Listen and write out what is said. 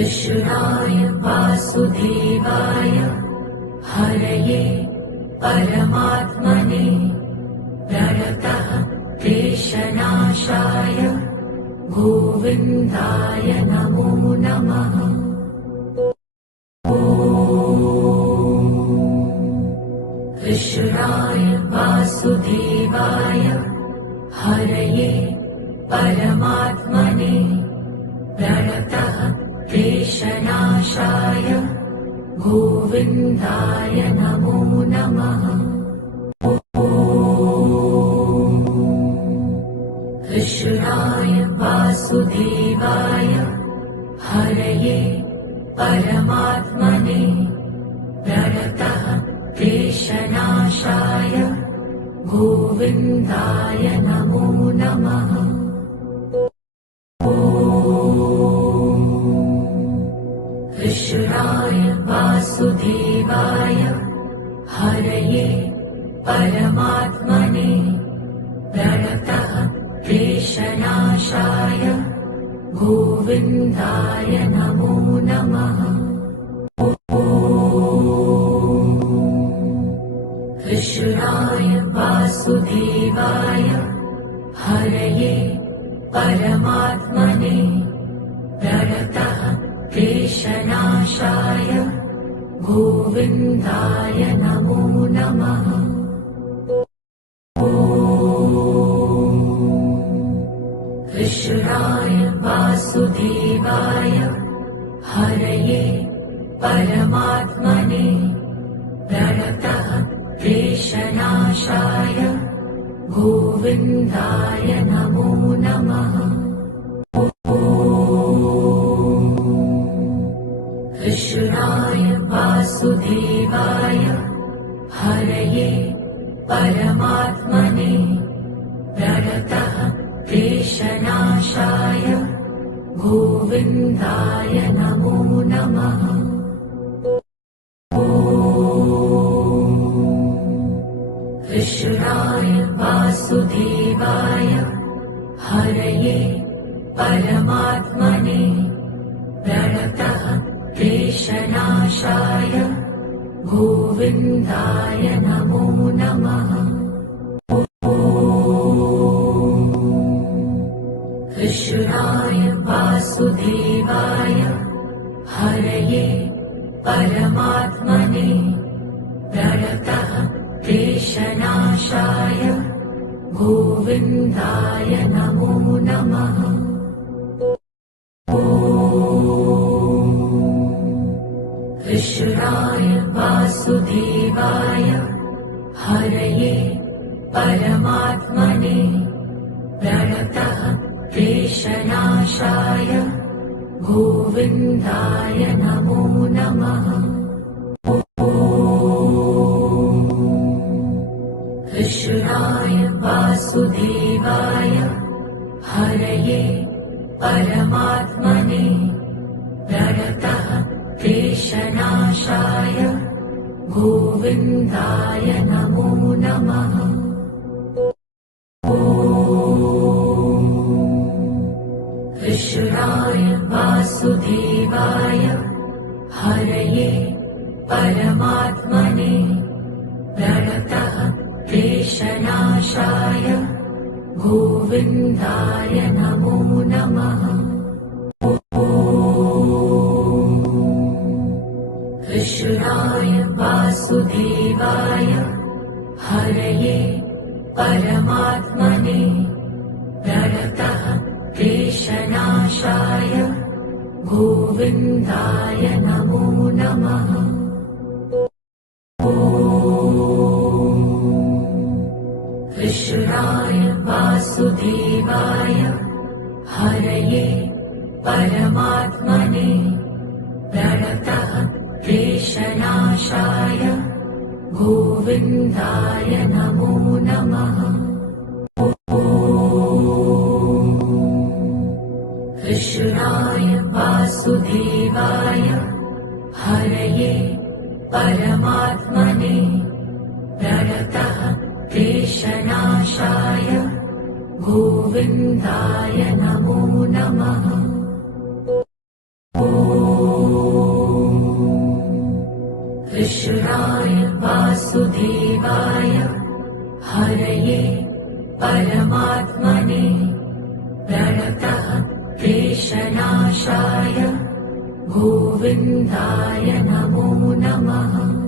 कृष्णाय वासुदेवाय हरये परमात्मने प्रणतः क्लेशनाशाय गोविन्दाय नमो नमः। कृष्णाय वासुदेवाय हरये परमात्मने प्रणतः क्लेशनाशाय गोविन्दाय नमो नमः। कृष्णाय वासुदेवाय हरये परमात्मने प्रणतः क्लेशनाशाय गोविन्दाय नमो नमः। कृष्णाय वासुदेवाय हरये परमात्मने प्रणतः क्लेशनाशाय गोविन्दाय नमो नमः। कृष्णाय वासुदेवाय हरये परमात्मने प्रणतः क्लेशनाशाय गोविन्दाय नमो नमः। कृष्णाय वासुदेवाय हरये परमात्मने प्रणतः क्लेशनाशाय गोविन्दाय नमो नमः। कृष्णाय वासुदेवाय हरये परमात्मने प्रणतः क्लेशनाशाय गोविन्दाय नमो नमः। कृष्णाय वासुदेवाय हरये परमात्मने प्रणतः क्लेशनाशाय गोविन्दाय नमो नमः। कृष्णाय वासुदेवाय हरये परमात्मने प्रणतः क्लेशनाशाय गोविन्दाय नमो नमः। कृष्णाय वासुदेवाय हरये परमात्मने प्रणतः क्लेशनाशाय गोविन्दाय नमो नमः। कृष्णाय वासुदेवाय हरये परमात्मने प्रणतः क्लेशनाशाय गोविन्दाय नमो नमः। कृष्णाय वासुदेवाय हरये परमात्मने प्रणतः क्लेशनाशाय गोविन्दाय नमो नमः। कृष्णाय वासुदेवाय हरये परमात्मने प्रणतः क्लेशनाशाय गोविन्दाय नमो नमः। कृष्णाय वासुदेवाय हरये परमात्मने प्रणतः क्लेशनाशाय गोविन्दाय नमो नमः। कृष्णाय वासुदेवाय हरये परमात्मने प्रणतः क्लेशनाशाय गोविन्दाय नमो नमः। कृष्णाय वासुदेवाय हरये परमात्मने प्रणतः क्लेशनाशाय गोविन्दाय नमो नमः।